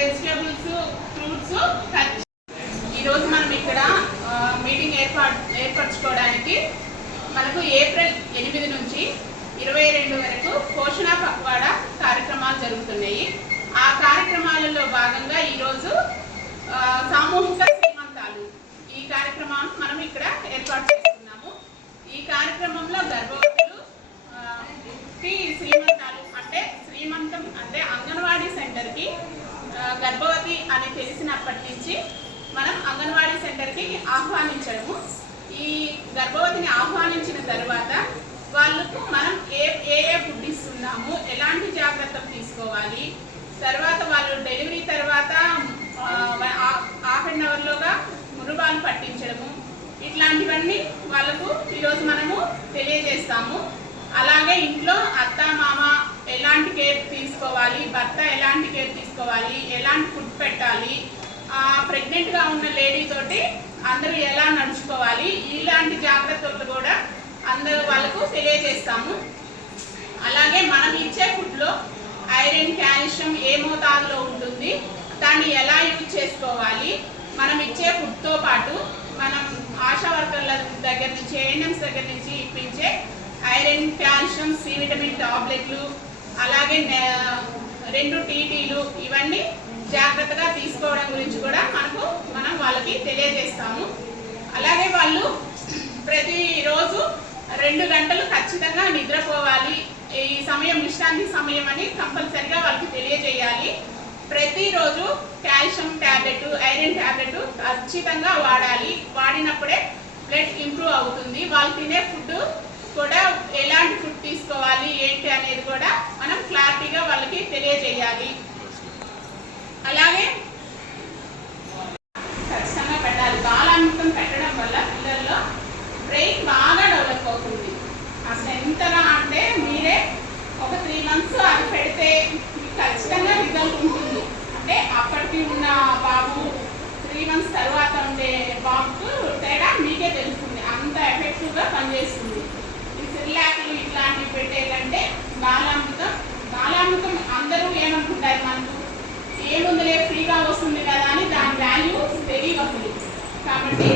Vegetables fruits ఈరోజు మనం ఇక్కడ మీటింగ్ ఏర్పాటు ఏర్పరచుకోవడానికి మనకు ఏప్రిల్ ఎనిమిది నుంచి ఇరవై రెండు వరకు పోషణ పక్వాడ కార్యక్రమాలు జరుగుతున్నాయి. ఆ కార్యక్రమాలలో భాగంగా ఈరోజు సామూహిక శ్రీమంతాలు ఈ కార్యక్రమం మనం ఇక్కడ ఏర్పాటు చేస్తున్నాము ఈ కార్యక్రమంలో గర్భవతులు కి శ్రీమంతాలు అంటే శ్రీమంతం అంటే అంగన్వాడీ సెంటర్కి ఆ, గర్భవతి అని తెలిసినప్పటి నుంచి మనం అంగన్వాడీ సెంటర్కి ఆహ్వానించడము. ఈ గర్భవతిని ఆహ్వానించిన తర్వాత వాళ్ళకు మనం ఏ ఏ ఏ ఫుడ్ ఇస్తున్నాము ఎలాంటి జాగ్రత్తలు తీసుకోవాలి తర్వాత వాళ్ళు డెలివరీ తర్వాత హాఫ్ అన్ అవర్లోగా మురుబాలు పట్టించడము. ఇట్లాంటివన్నీ వాళ్ళకు ఈరోజు మనము తెలియజేస్తాము. అలాగే ఇంట్లో అత్త కేర్ తీసుకోవాలి భర్త ఎలాంటి కేర్ తీసుకోవాలి ఎలాంటి ఫుడ్ పెట్టాలి ప్రెగ్నెంట్గా ఉన్న లేడీ తోటి అందరూ ఎలా నడుచుకోవాలి ఇలాంటి జాగ్రత్తలు కూడా అందరూ వాళ్ళకు తెలియజేస్తాము. అలాగే మనం ఇచ్చే ఫుడ్లో ఐరన్ కాల్షియం ఏ మోతాదులో ఉంటుంది దాన్ని ఎలా యూజ్ చేసుకోవాలి మనం ఇచ్చే ఫుడ్తో పాటు మనం ఆశా వర్కర్ల దగ్గర నుంచి ఏఎన్ఎంస్ దగ్గర నుంచి ఇప్పించే ఐరన్ కాల్షియం సి విటమిన్ టాబ్లెట్లు అలాగే నే- రెండు టీటీలు ఇవన్నీ జాగ్రత్తగా తీసుకోవడం గురించి కూడా మనకు మనం వాళ్ళకి తెలియజేస్తాము. అలాగే వాళ్ళు ప్రతిరోజు రెండు గంటలు ఖచ్చితంగా నిద్రపోవాలి. ఈ సమయం విశ్రాంతి సమయం అని కంపల్సరిగా వాళ్ళకి తెలియజేయాలి. ప్రతిరోజు కాల్షియం ట్యాబ్లెట్ ఐరన్ ట్యాబ్లెట్ ఖచ్చితంగా వాడాలి. వాడినప్పుడే బ్లడ్ ఇంప్రూవ్ అవుతుంది. వాళ్ళు తినే ఫుడ్ కూడా ఎలాంటి ఫుడ్ తీసుకోవాలి ఏంటి అనేది కూడా ఎక్కువగా పనిచేస్తుంది. ఈ సిరిలాకులు ఇట్లాంటివి పెట్టే బాలామృతం బాలామృతం అందరూ ఏమనుకుంటారు మనకు? ఏముందిలే ఫ్రీగా వస్తుంది కదా అని దాని వాల్యూ తెలియదు అసలు. కాబట్టి